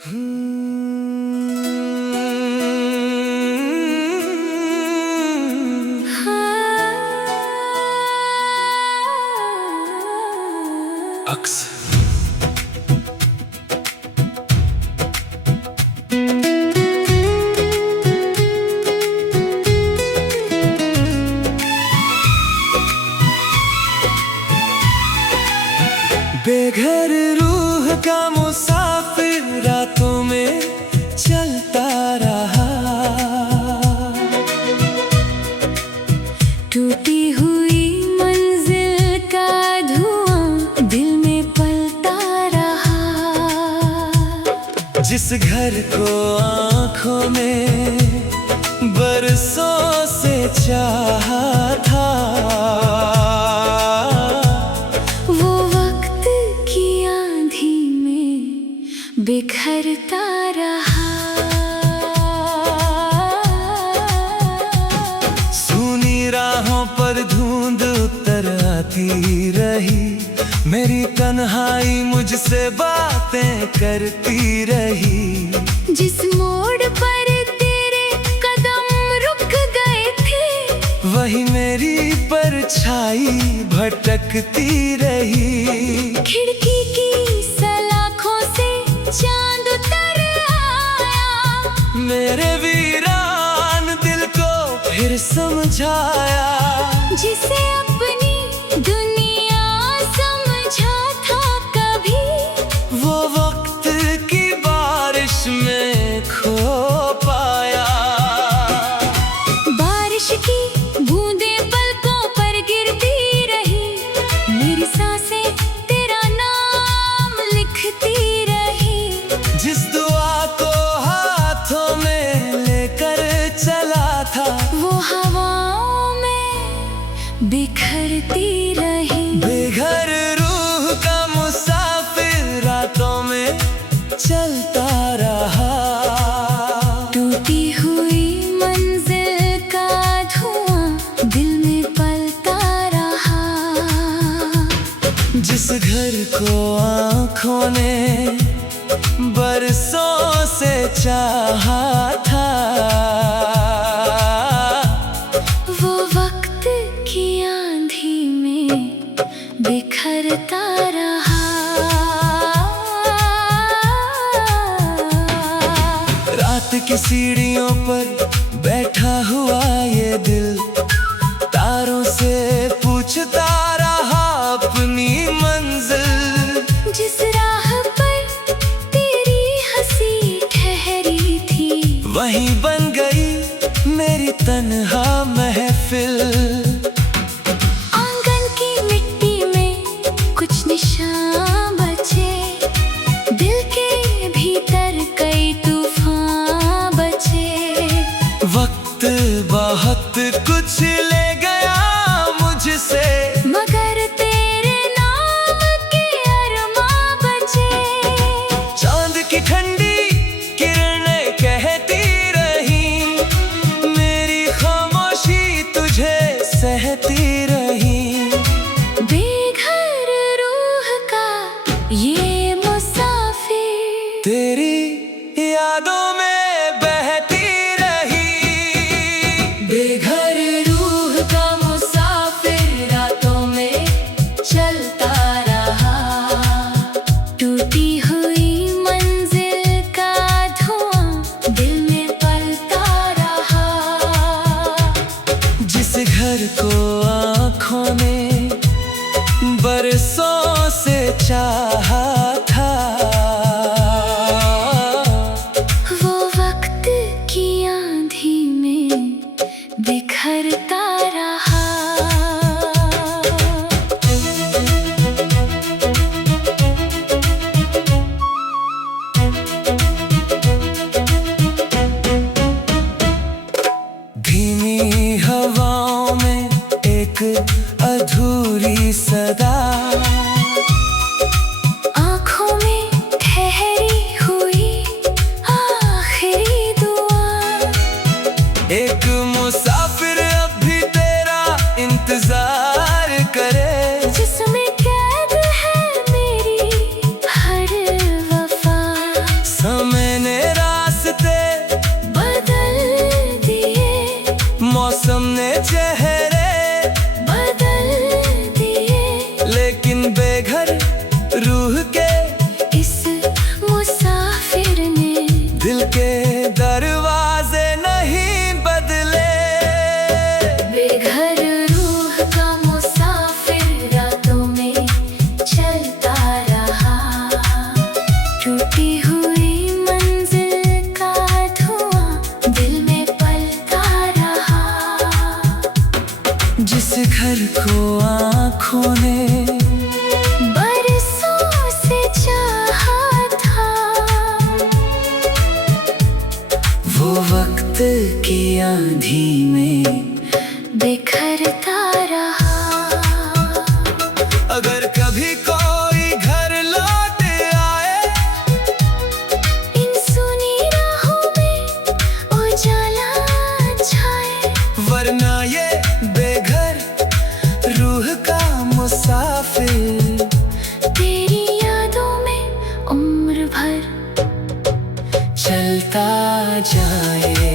अक्स बेघर रूह का मुसाफिर रातों में चलता रहा। टूटी हुई मंजिल का धुआं दिल में पलता रहा। जिस घर को आँखों ने बरसों से चाहा था, बिखरता रहा। सूनी राहों पर धुंध उतर आती रही, मेरी तन्हाई मुझसे बातें करती रही। जिस मोड़ पर तेरे कदम रुक गए थे, वही मेरी परछाई भटकती रही। खिड़की की चांद उतर आया, मेरे वीरान दिल को फिर समझाया। जिसे अपनी दुनिया समझा था कभी, वो वक्त की बारिश में खो पाया। बारिश की बूंदें पलकों पर गिरती रही, मेरी सांसें तेरा नाम लिखती रही। जिस दुआ को हाथों में लेकर चला था, वो हवाओं में बिखरती रही। बेघर रूह का मुसाफिर रातों में चलता रहा। टूटी हुई मंजिल का धुआं दिल में पलता रहा। जिस घर को आँखों ने बरसों से चाहा था, वो वक्त की आंधी में बिखरता रहा। रात की सीढ़ियों पर बैठा हुआ ये दिल, तारों से पूछता रहा अपनी मंजिल। जिस राह वहीं बन गई मेरी तन्हा महफिल। आंगन की मिट्टी में कुछ निशान बचे, दिल के भीतर कई तूफान बचे। वक्त बहुत कुछ ले गया मुझसे, मगर तेरे नाम के अरमां बचे। चांद की ठंडी किरणें कहती सहती रही। बेघर रूह का ये मुसाफिर तेरी यादों में बहती रही। बेघर रूह का मुसाफिर रातों में चलता रहा। टूटी हुई मंजिल का धुआं दिल में पलता रहा। जिस घर को आँखों ने बरसों से चाहा था, आंधी में बिखरता रहा। अगर कभी कोई घर लौट आए, इन सुनी राहों में उजाला छाए, वरना ये बेघर रूह का मुसाफिर तेरी यादों में उम्र भर चलता जाए।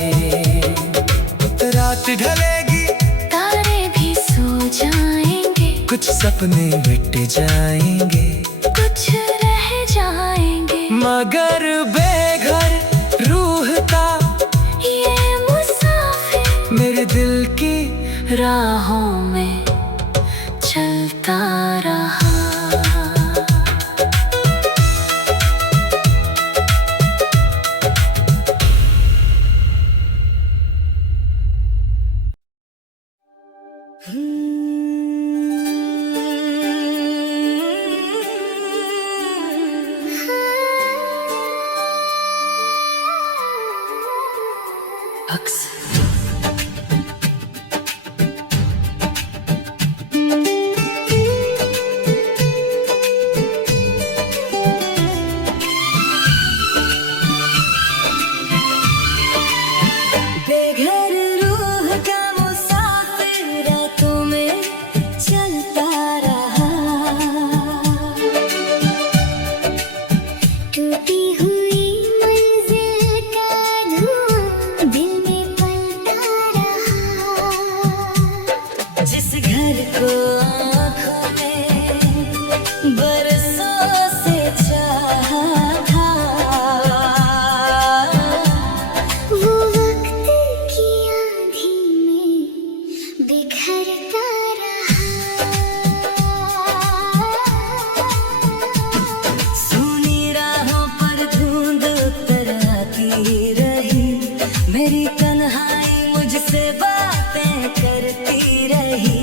रात ढलेगी, तारे भी सो जाएंगे, कुछ सपने मिट जाएंगे, कुछ रह जाएंगे, मगर बेघर रूह का ये मुसाफिर मेरे दिल की राहों में चलता रहा। बेघर रूह का मुसाफिर रातों में चलता रहा। टूटी हुई मंजिल का धुआं दिल में पलता रहा। जिस घर को आँखों ने बरसों से चाहा था, वो वक्त की आंधी में बिखरता रहा। सुनी राहों पर धुंध उतर आती रही, मेरी तन्हाई मुझसे बातें करती रही।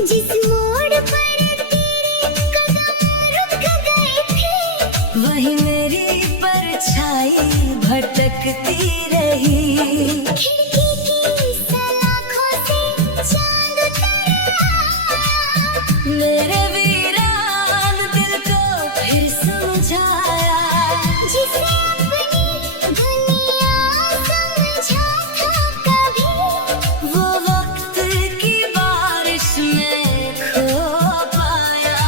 जिस मोड़ पर तेरे कदम रुक गए थे, वही मेरी परछाई भटकती रही। खिड़की की सलाखों से चांद उतरा, मेरे वीरान दिल को फिर समझाया। जिसे अपनी दुनिया समझा था कभी, वो वक्त की बारिश में खो पाया।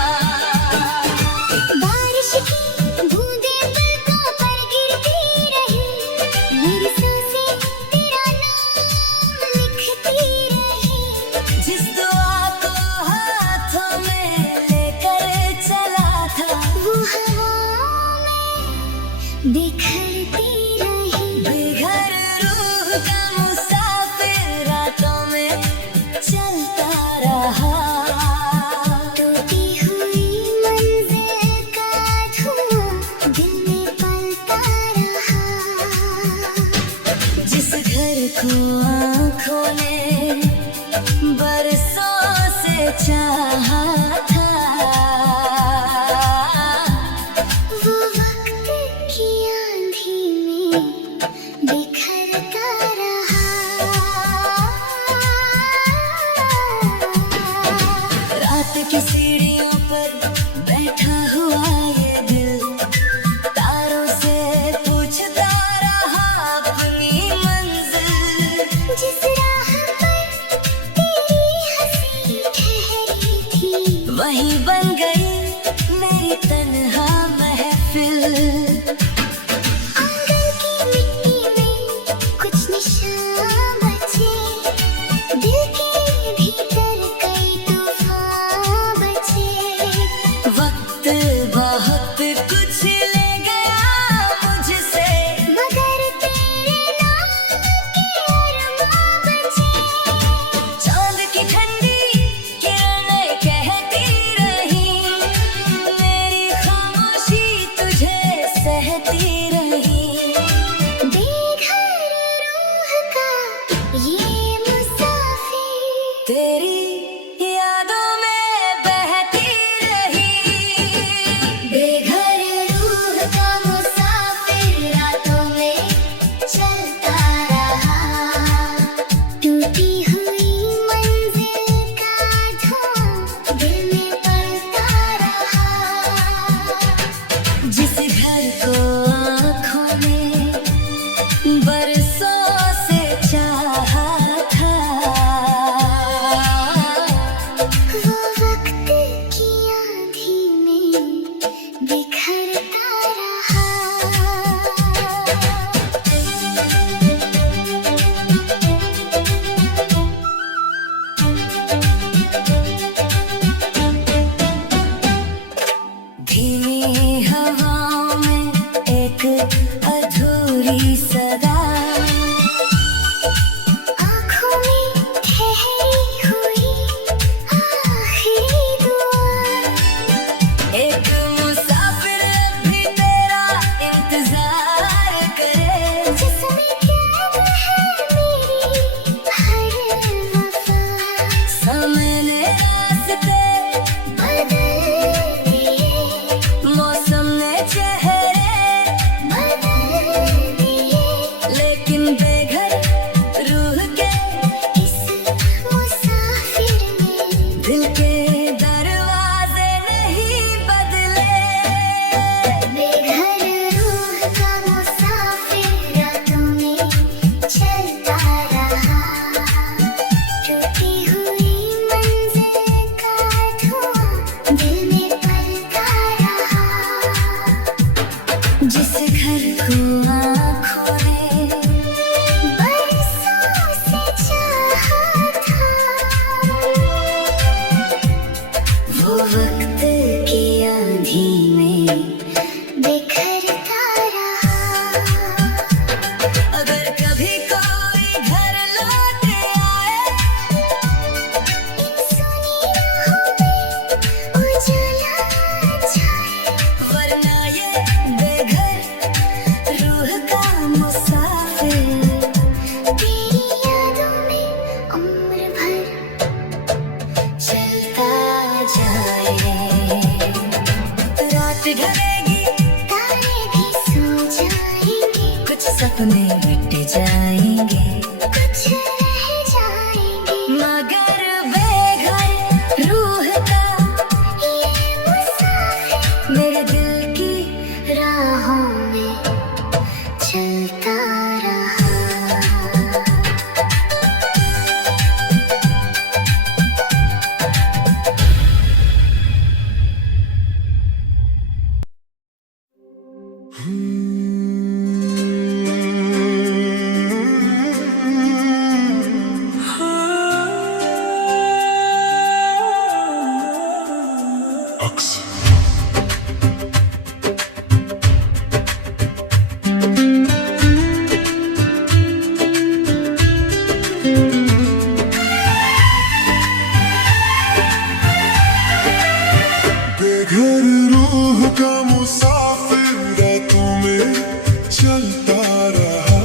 बारिश की बूंदें पलकों पर गिरती रही, मेरी सांसें तेरा नाम लिखती रही। जिस दुआ को हाथों में लेकर चला था, वो हवाओं में बिखरती रही। बेघर रूह का मुसाफिर रातों में चलता रहा। टूटी हुई मंजिल का धुआं दिल में पलता रहा। जिस घर को आँखों ने बरसों से चाहा था, वो वक्त की आंधी में बिखरता रहा। रात की सीढ़ियों पर बैठा हुआ ये दिल, तारों से पूछता रहा अपनी मंजिल। जिस राह पर तेरी हंसी ठहरी थी, वही बन गई मेरी तन्हा महफिल। आंगन की मिट्टी में कुछ निशान बचे, दिल के भीतर कई तूफान बचे। वक्त बहुत कुछ ले गया मुझसे, मगर तेरे नाम के अरमां बचे। चांद की ठंडी किरणें कहती रही, मेरी खामोशी तुझे सहती रही। बेघर रूह का ये मुसाफिर तेरी यादों में बहती रही। बेघर रूह का मुसाफिर रातों में चलता रहा। बरसों से चाहा था। वो वक्त की आंधी में बिखरता रहा। धीमी हवाओं में एक अधूरी सदा, आँखों में ठहरी हुई आखिरी दुआ। एक मुसाफिर भी तेरा इंतजार करे, जिसमें कैद है मेरी हर वफा। समय ने रास्ते बदल दिए, मौसम ने चेहरे बदल दिए, लेकिन बेघर रूह के इस मुसाफिर ने दिल के दरवाजे नहीं बदले। बेघर रूह का मुसाफिर रातों में चलता रहा। टूटी हुई मंजिल का धुआं दिल में पलता रहा। जिस घर को आँखों ने बरसों से चाहा था, वो वक्त की आंधी में बिखरता रहा। अगर कभी कोई घर लौट आए, इन सुनी राहों में उजाला छाए, वरना ये बेघर रूह का मुसाफिर तेरी यादों में उम्र भर चलता जाए। रात ढलेगी, तारे भी सो जाएंगे, कुछ सपने मिट जाएंगे, कुछ रह जाएंगे, मगर बेघर रूह का ये मुसाफिर मेरे दिल की राहों में चलता रहा। बेघर रूह का मुसाफिर रातों में चलता रहा।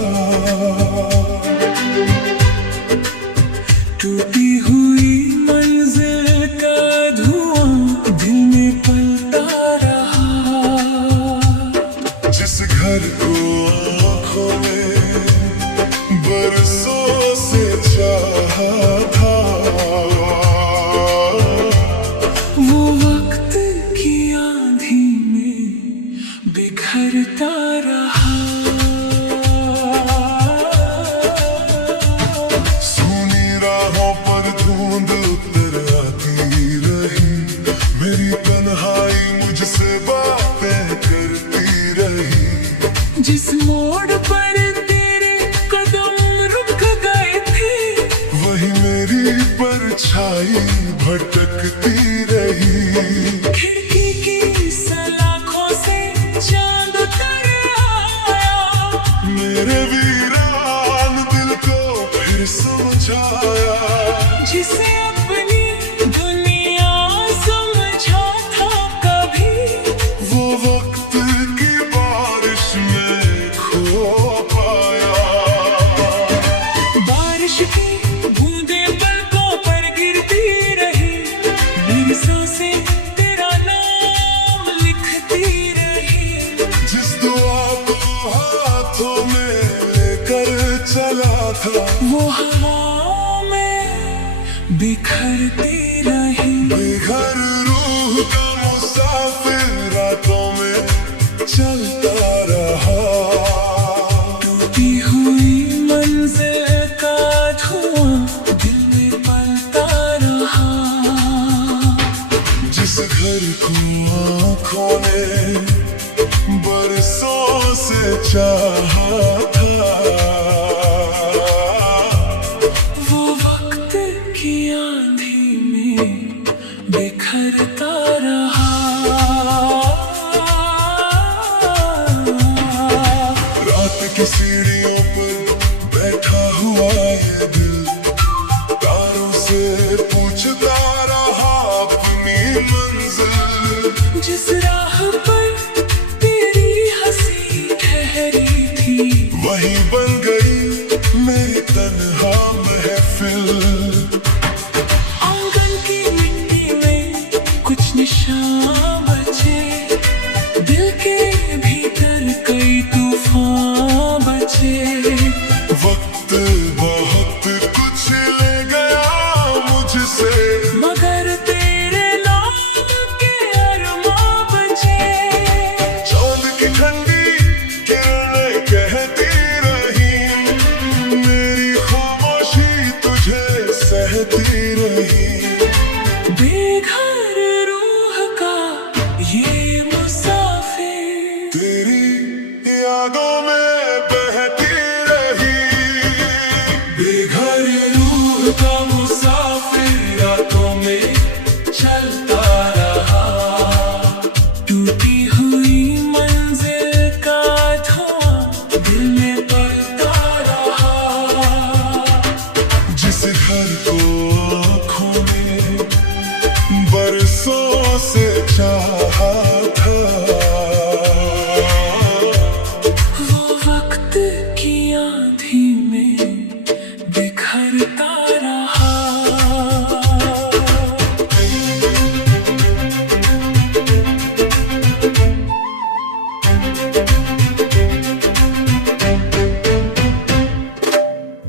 टूटी हुई मंजिल का धुआं दिल में पलता रहा। जिस घर को आँखों ने बरसों से चाहा था, वो वक्त की आंधी में बिखरता रहा। सूनी राहों पर धुंध उतर आती रही, मेरी तन्हाई मुझसे बातें करती रही। जिस मोड़ पर तेरे कदम रुक गए थे, वही मेरी परछाई भटकती रही। खिड़की की सलाखों से चांद उतर आया, मेरे वीरान दिल को फिर समझाया। जिसे अपनी दुनिया समझा था कभी, वो वक्त की बारिश में खो पाया। बारिश की बूंदें पलकों पर गिरती रही, मेरी सांसें तेरा नाम लिखती रही। जिस दुआ को हाथों में लेकर चला था, वो हवाओं में बिखरती रही। बेघर रूह का मुसाफिर रातों में चलता रहा। टूटी हुई चाहा था। वो वक्त की आंधी में बिखरता रहा। रात की सीढ़ियों पर बैठा हुआ ये दिल तारों से पूछता रहा अपनी मंजिल। जिस राह पर तेरी हंसी ठहरी थी वही बन गई मेरी तन्हा महफिल। आंगन की मिट्टी में कुछ निशान बचे, दिल के भीतर कई तूफान बचे। वक्त बहुत कुछ ले गया मुझसे मगर तेरे नाम के अरमां बचे। चांद की ठंडी किरणें कहती रही मेरी खामोशी तुझे सहती रही। बेघर रूह का ये मुसाफिर तेरी यादों में बहती रही। बेघर रूह का मुसाफिर रातों में चलता रहा। टूटी हुई मंजिल का धुआं दिल में पड़ता रहा। जिस घर को आँखों ने बरसों से चाहा था। वो वक्त की आंधी में बिखरता रहा।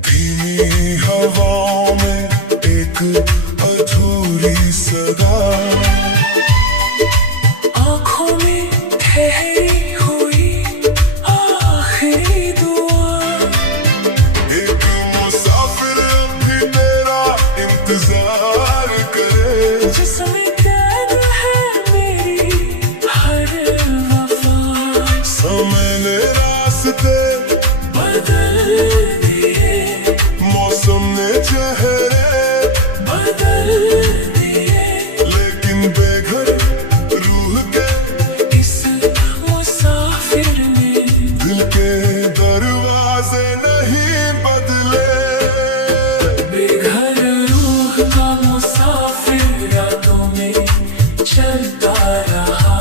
धीमी हवाओं में एक अधूरी सदा आँखों में ठहरी हुई आखिरी दुआ। एक मुसाफिर अब भी तेरा इंतजार करे। जिसमें कैद है मेरी हर वफा। समय ने रास्ते बदल दिए, मौसम ने चेहरे बदल दिए। लेकिन बेघर रूह के इस मुसाफिर ने दिल के दरवाजे नहीं बदले। बेघर रूह का मुसाफिर रातों में चलता रहा।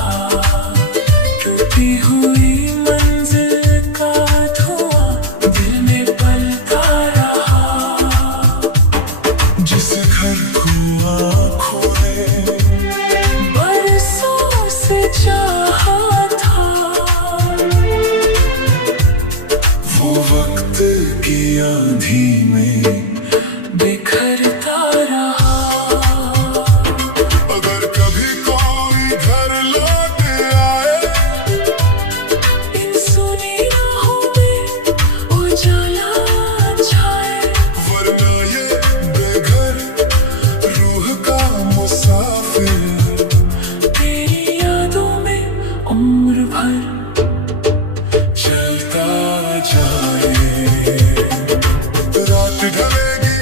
टूटी हुई मंजिल का धुआं दिल में पलता रहा। जिस घर को आँखों ने बरसों से चाहा था। वो वक्त की आंधी में बिखरता रहा। अगर कभी कोई घर लौट आए इन सुनी राहों में उजाला छाए। वरना ये बेघर रूह का मुसाफिर तेरी यादों में उम्र भर चलता जाए। रात ढलेगी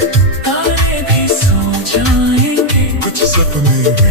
तारे भी सो जाएंगे। कुछ सपने भी